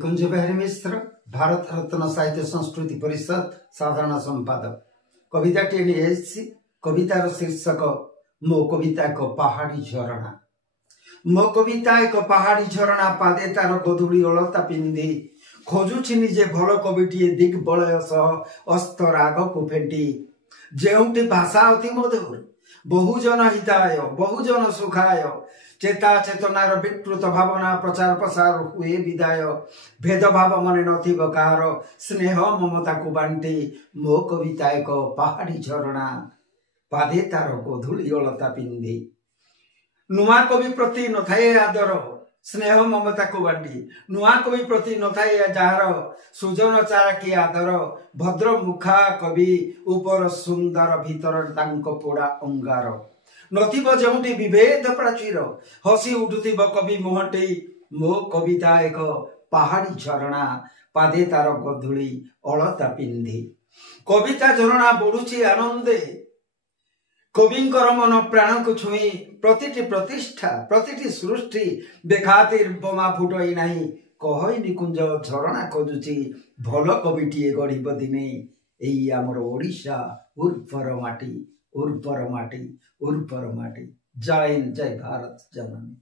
निकुंज बिहारी मिश्र भारत रत्न साहित्य संस्कृति परिषद साधारण संपादक कविता टीएनएससी कवितार शीर्षक मो कविता एक पहाड़ी झरणा। मो कविता एक पहाड़ी झरणा पादे तार गधुड़ी अलता पिंधि खोजुछि निजे भल कविटीए दिग्बलय सह अस्त राग को फेंटी जेउटी भाषा अति मधुर बहुजन हिताय बहुजन सुखाय चेता चेतनार विकृत भावना प्रचार प्रसार हुए विदाय भेदभाव मने नथिब कार स्नेह ममता को बांटी मो कविता एक पहाड़ी झरणा पादे तार गोधूली अलता पिंधि। नुआ कवि प्रति नथाए आदर स्नेह ममता को बांटी नुआ कवि प्रति नथाए जार सुजन चाराकी आदर भद्र मुखा कवि उपर सुंदर भीतर तांको पोड़ा अंगार नथिब जोंटी विभेद प्राचीर हसी उठुथिब कवि मुहटे मो कविता एक पहाड़ी झरणा पादे तार गधुली अलता पिंधि। कविता झरणा बढ़ुची आनंदे कविंकर मन प्राण को छुई प्रतिटी प्रतिष्ठा प्रतिटी सृष्टि बेखातिर बोमा फुटई नाही कहई निकुंज झरणा खोजुची भल कविटीए गढ़िब दिने एई आमर ओडिशा उर्वर माटी उर्वर माटी उर्वर माटी। जय हिंद जय भारत जननी।